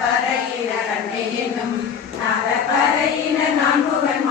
பறையினர் அன்னை என்னும் நாத பறையினர் நான்முகன்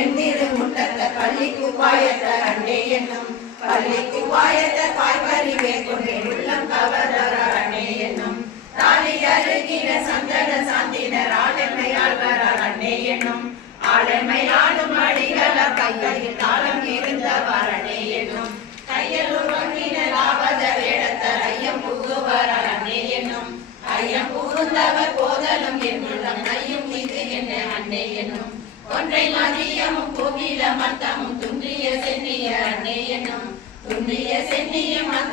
வெண்திரு முட்டத்த பள்ளிக்கு பாயத்தர் அண்டே என்னும். பள்ளிக்கு பாயத்தர் பாய்பறி மேற்கொண்டே உள்ளம் கவர்றார் அண்டே என்னும். தாலி அருகின சந்தன சாந்தினர் ஆளுமையால் வர அண்டே என்னும். ஆளுமை ஆளும் அடிகள கையில் காலம் இருந்த வரணே என்னும். கையில் உறங்கின லாபத வேடத்தர் ஐயம் புகுவாரால் அன்னை என்னும். ஐயம் புகுந்தவர் போதலும் என்னுள்ள கையும் இது என்ன அன்னை என்னும். ஒன்றை மதியமும் கோவில மத்தமும் துன்றிய சென்னிய அன்னை என்னும் துன்றிய சென்னிய மத்த